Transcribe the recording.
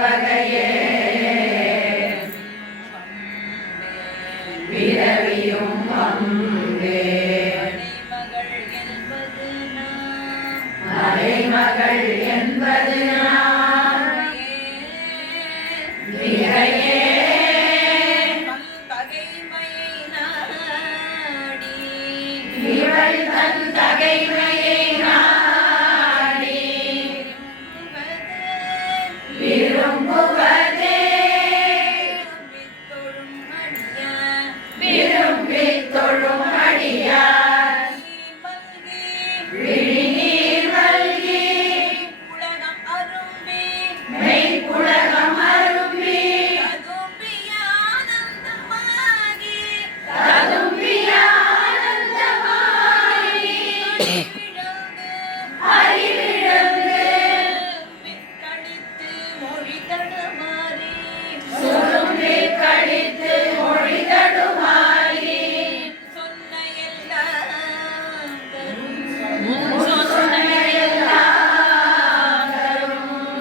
வகையே பிறவியும் வந்தே மறைமகள் என்பது இவள் தன் தகைமையை நாடி விரும்புவதே விரும்பித் தொழும் அடியார் விழிநீர் மல்கி மெய்ப்புலகம் அரும்பி ததும்பிய அறிவிழந்து சுரும்பி கடித்து மொழி தடுமாறி சொன்ன எல்லாம் தரும்